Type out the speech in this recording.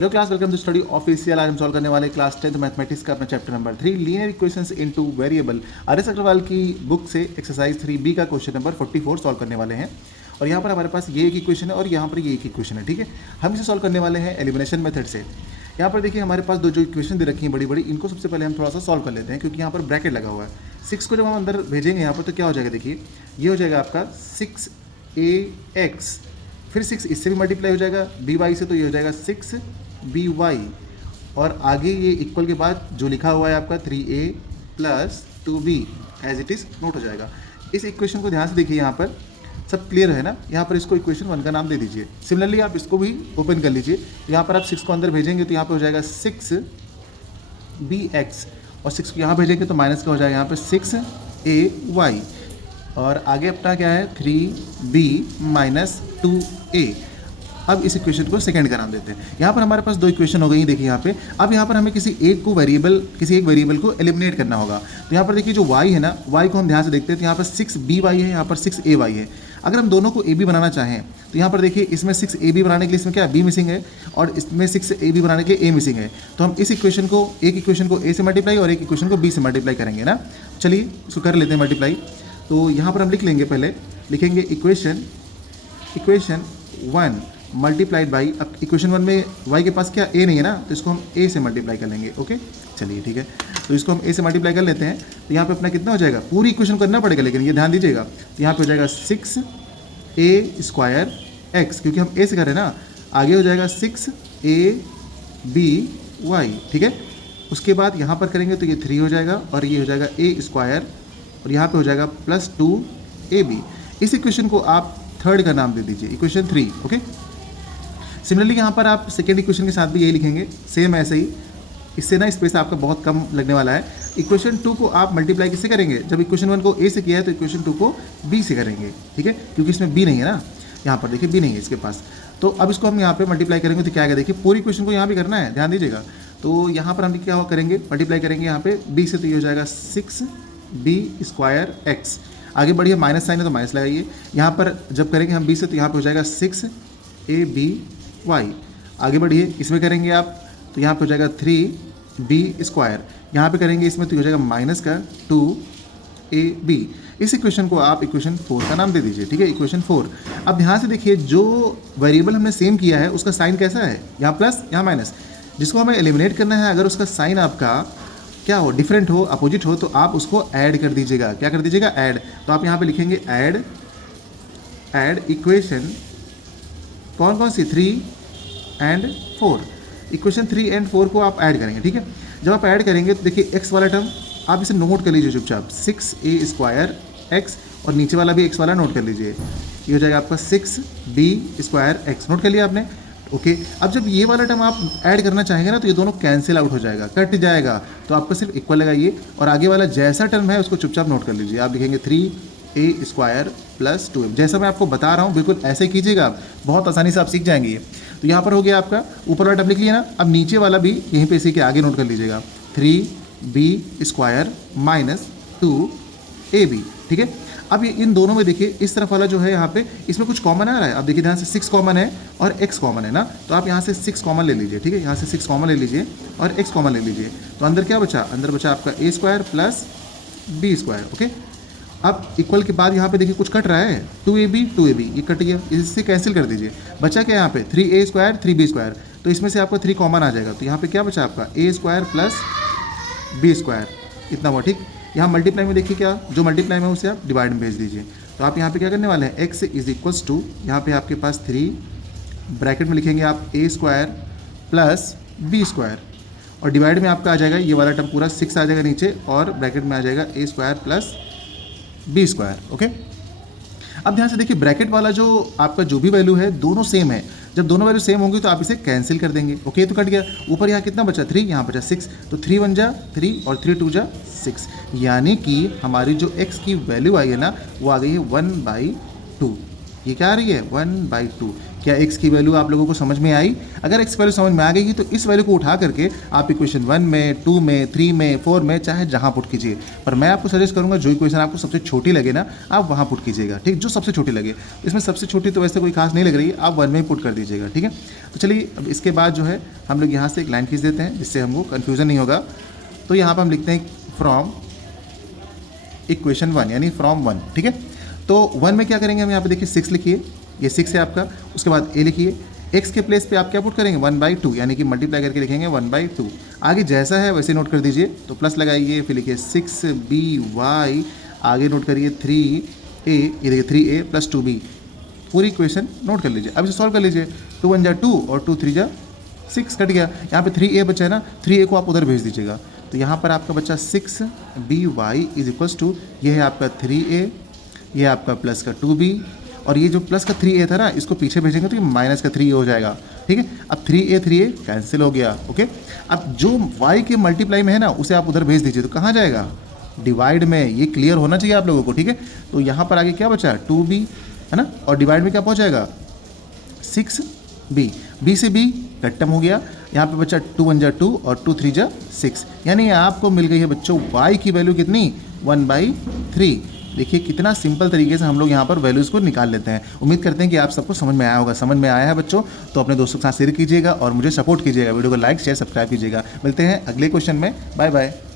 Hello class, welcome to study official. आज हम solve करने वाले क्लास 10th मैथमेटिक्स का अपना chapter number 3 linear equations in two variable. R S Agrawal की बुक से एक्सरसाइज 3B का क्वेश्चन नंबर 44 सॉल्व करने वाले हैं। और यहाँ पर हमारे पास ये एक इक्वेशन है और यहाँ पर ये एक इक्वेशन है। ठीक है, हम इसे सॉल्व करने वाले हैं एलिमिनेशन मेथड से। यहाँ पर देखिए हमारे पास दो जो इक्वेशन दे रखी हैं बड़ी बड़ी, इनको सबसे पहले हम थोड़ा सा सॉल्व कर लेते हैं, क्योंकि यहाँ पर ब्रैकेट लगा हुआ है। 6 को जब हम अंदर भेजेंगे यहाँ पर तो क्या हो जाएगा, देखिए ये हो जाएगा आपका 6ax, फिर 6 इससे भी मल्टीप्लाई हो जाएगा by से, तो ये हो जाएगा 6by, और आगे ये इक्वल के बाद जो लिखा हुआ है आपका 3a plus 2b as it is note हो जाएगा। इस इक्वेशन को ध्यान से देखिए, यहाँ पर सब क्लियर है ना। यहाँ पर इसको इक्वेशन 1 का नाम दे दीजिए। सिमिलरली आप इसको भी ओपन कर लीजिए। यहाँ पर आप 6 को अंदर भेजेंगे तो यहाँ पर हो जाएगा 6bx, और 6 को यहाँ भेजेंगे तो माइनस का हो जाएगा यहाँ पर 6ay, और आगे अपना क्या है 3b माइनस 2a। अब इस इक्वेशन को सेकंड का नाम देते हैं। यहाँ पर हमारे पास दो इक्वेशन हो गई, देखिए यहाँ पे। अब यहाँ पर हमें किसी एक वेरिएबल को एलिमिनेट करना होगा। तो यहाँ पर देखिए जो y है ना, y को हम ध्यान से देखते हैं तो यहाँ पर 6by है, यहाँ पर 6ay है। अगर हम दोनों को ab बनाना चाहें तो यहाँ पर देखिए इसमें 6ab बनाने के लिए इसमें क्या b मिसिंग है, और इसमें 6ab बनाने के लिए a मिसिंग है। तो हम इस इक्वेशन को, एक इक्वेशन को a से मल्टीप्लाई और एक इक्वेशन को b से मल्टीप्लाई करेंगे ना। चलिए इसको कर लेते हैं मल्टीप्लाई। तो यहाँ पर हम लिख लेंगे, पहले लिखेंगे इक्वेशन 1 मल्टीप्लाइड बाई, अब इक्वेशन 1 में y के पास क्या a नहीं है ना, तो इसको हम a से मल्टीप्लाई कर लेंगे। ओके चलिए ठीक है, तो इसको हम a से मल्टीप्लाई कर लेते हैं। तो यहाँ पे अपना कितना हो जाएगा, पूरी इक्वेशन करना पड़ेगा लेकिन ये ध्यान दीजिएगा। तो यहाँ पे हो जाएगा 6a² x, क्योंकि हम a से कर रहे हैं ना। आगे हो जाएगा 6aby, ठीक है। उसके बाद यहाँ पर करेंगे तो ये 3 हो जाएगा, और ये हो जाएगा a², और यहाँ पे हो जाएगा प्लस 2ab। इस इक्वेशन को आप थर्ड का नाम दे दीजिए, इक्वेशन 3। ओके, सिमिलरली यहाँ पर आप सेकेंड इक्वेशन के साथ भी यही लिखेंगे, सेम ऐसे ही। इससे ना स्पेस आपका बहुत कम लगने वाला है। इक्वेशन 2 को आप मल्टीप्लाई किससे करेंगे, जब इक्वेशन 1 को a से किया है तो इक्वेशन 2 को b से करेंगे, ठीक है, क्योंकि इसमें b नहीं है ना। यहाँ पर देखिए b नहीं है इसके पास। तो अब इसको हम यहाँ पे मल्टीप्लाई करेंगे तो क्या आएगा, देखिए पूरी इक्वेशन को यहाँ भी करना है, ध्यान दीजिएगा। तो यहाँ पर हम क्या करेंगे, मल्टीप्लाई करेंगे यहाँ पे b से, तो ये हो जाएगा 6b²x। आगे बढ़िए, माइनस साइन है तो माइनस लगाइए। यहाँ पर जब करेंगे हम b से तो यहाँ पे हो जाएगा 6aby। आगे बढ़िए, इसमें करेंगे आप तो यहाँ पे हो जाएगा 3b²। यहाँ पे करेंगे इसमें तो हो जाएगा माइनस का 2ab। इस इक्वेशन को आप इक्वेशन 4 का नाम दे दीजिए, ठीक है, इक्वेशन 4। अब ध्यान से देखिए, जो वेरिएबल हमने सेम किया है उसका साइन कैसा है, यहाँ प्लस यहाँ माइनस। जिसको हमें एलिमिनेट करना है, अगर उसका साइन आपका क्या हो, डिफरेंट हो, अपोजिट हो, तो आप उसको ऐड कर दीजिएगा। क्या कर दीजिएगा, ऐड। तो आप यहाँ पे लिखेंगे ऐड इक्वेशन कौन कौन सी, 3 और 4। इक्वेशन 3 और 4 को आप ऐड करेंगे, ठीक है। जब आप ऐड करेंगे तो देखिए x वाला टर्म आप इसे नोट कर लीजिए चुपचाप, 6a²x, और नीचे वाला भी x वाला नोट कर लीजिए। ये हो जाएगा आपका 6b²x, नोट कर लिया आपने। ओके, अब जब ये वाला टर्म आप ऐड करना चाहेंगे ना तो ये दोनों कैंसिल आउट हो जाएगा, कट जाएगा। तो आपको सिर्फ इक्वल लगाइए, और आगे वाला जैसा टर्म है उसको चुपचाप नोट कर लीजिए। आप लिखेंगे 3a² प्लस 2a। जैसा मैं आपको बता रहा हूँ बिल्कुल ऐसे कीजिएगा आप, बहुत आसानी से आप सीख जाएंगे ये। तो यहाँ पर हो गया आपका, ऊपर वाला टर्म लिख लिया ना। अब नीचे वाला भी यहीं पे इसी के आगे नोट कर लीजिएगा, 3b² माइनस 2ab, ठीक है। अब ये इन दोनों में देखिए, इस तरफ वाला जो है यहाँ पे, इसमें कुछ कॉमन आ रहा है। अब देखिए ध्यान से, 6 कॉमन है और x कॉमन है ना। तो आप यहाँ से 6 कॉमन ले लीजिए, ठीक है, यहाँ से 6 कॉमन ले लीजिए और x कॉमन ले लीजिए। तो अंदर क्या बचा, अंदर बचा आपका a² प्लस b²। ओके, अब इक्वल के बाद यहाँ पे देखिए कुछ कट रहा है, 2ab, ये कट गया, इससे कैंसिल कर दीजिए। बचा क्या यहाँ पे, 3a² 3b²। तो इसमें से आपका 3 कॉमन आ जाएगा, तो यहाँ पे क्या बचा आपका a² प्लस b², इतना हुआ, ठीक। यहाँ मल्टीप्लाई में देखिए क्या, जो मल्टीप्लाई में उसे आप डिवाइड में भेज दीजिए। तो आप यहाँ पे क्या करने वाले हैं, x इज इक्वल्स टू, यहाँ पे आपके पास 3 ब्रैकेट में लिखेंगे आप a² प्लस b², और डिवाइड में आपका आ जाएगा ये वाला टर्म पूरा 6 आ जाएगा नीचे, और ब्रैकेट में आ जाएगा a² प्लस b²। ओके, अब ध्यान से देखिए, ब्रैकेट वाला जो आपका जो भी वैल्यू है दोनों सेम है। जब दोनों वैल्यू सेम होंगी तो आप इसे कैंसिल कर देंगे। ओके, तो कट गया। ऊपर यहाँ कितना बचा, 3, यहाँ बचा 6। तो 3 1 जा 3 और 3 2 जा 6, यानी कि हमारी जो x की वैल्यू आई है ना, वो आ गई है 1/2। ये क्या आ रही है, 1/2। क्या x की वैल्यू आप लोगों को समझ में आई? अगर x की वैल्यू समझ में आ गई तो इस वैल्यू को उठा करके आप इक्वेशन 1 में, 2 में, 3 में, 4 में, चाहे जहाँ पुट कीजिए। पर मैं आपको सजेस्ट करूँगा जो इक्वेशन आपको सबसे छोटी लगे ना, आप वहाँ पुट कीजिएगा, ठीक, जो सबसे छोटी लगे। इसमें सबसे छोटी तो वैसे कोई खास नहीं लग रही है, आप 1 में ही पुट कर दीजिएगा, ठीक है। तो चलिए अब इसके बाद जो है हम लोग यहाँ से एक लाइन खींच देते हैं जिससे हमको कन्फ्यूज़न नहीं होगा। तो यहाँ पर हम लिखते हैं फ्रॉम इक्वेशन 1, यानी फ्रॉम 1, ठीक है। तो 1 में क्या करेंगे हम यहाँ पे देखिए 6 लिखिए, ये 6 है आपका। उसके बाद a लिखिए, x के प्लेस पे आप क्या पुट करेंगे 1/2, यानी कि मल्टीप्लाई करके लिखेंगे 1/2। आगे जैसा है वैसे नोट कर दीजिए, तो प्लस लगाइए, फिर लिखिए 6by, आगे नोट करिए 3a, ये देखिए 3a प्लस 2b, पूरी इक्वेशन नोट कर लीजिए। अब इसे सॉल्व कर लीजिए, 2 1 जा 2 और 2 3 जा 6, कट गया। यहाँ पे 3a बचा है ना, 3a को आप उधर भेज दीजिएगा। तो यहाँ पर आपका बच्चा 6by इज इक्वल्स टू, ये है आपका 3a, ये आपका प्लस का 2b, और ये जो प्लस का 3a था ना, इसको पीछे भेजेंगे तो ये माइनस का 3a हो जाएगा, ठीक है। अब 3a कैंसिल हो गया, ओके। अब जो y के मल्टीप्लाई में है ना, उसे आप उधर भेज दीजिए, तो कहाँ जाएगा? डिवाइड में। ये क्लियर होना चाहिए आप लोगों को, ठीक है। तो यहाँ पर आगे क्या बचा? 2b, है ना, और डिवाइड में क्या पहुँच जाएगा? 6b, b से b खत्म हो गया। यहाँ पे बच्चा 2 1 जा 2 और 2 3 जा 6, यानी आपको मिल गई है बच्चों y की वैल्यू कितनी? 1/3। देखिए कितना सिंपल तरीके से हम लोग यहाँ पर वैल्यूज़ को निकाल लेते हैं। उम्मीद करते हैं कि आप सबको समझ में आया होगा। समझ में आया है बच्चों तो अपने दोस्तों के साथ शेयर कीजिएगा और मुझे सपोर्ट कीजिएगा। वीडियो को लाइक शेयर सब्सक्राइब कीजिएगा। मिलते हैं अगले क्वेश्चन में। Bye bye.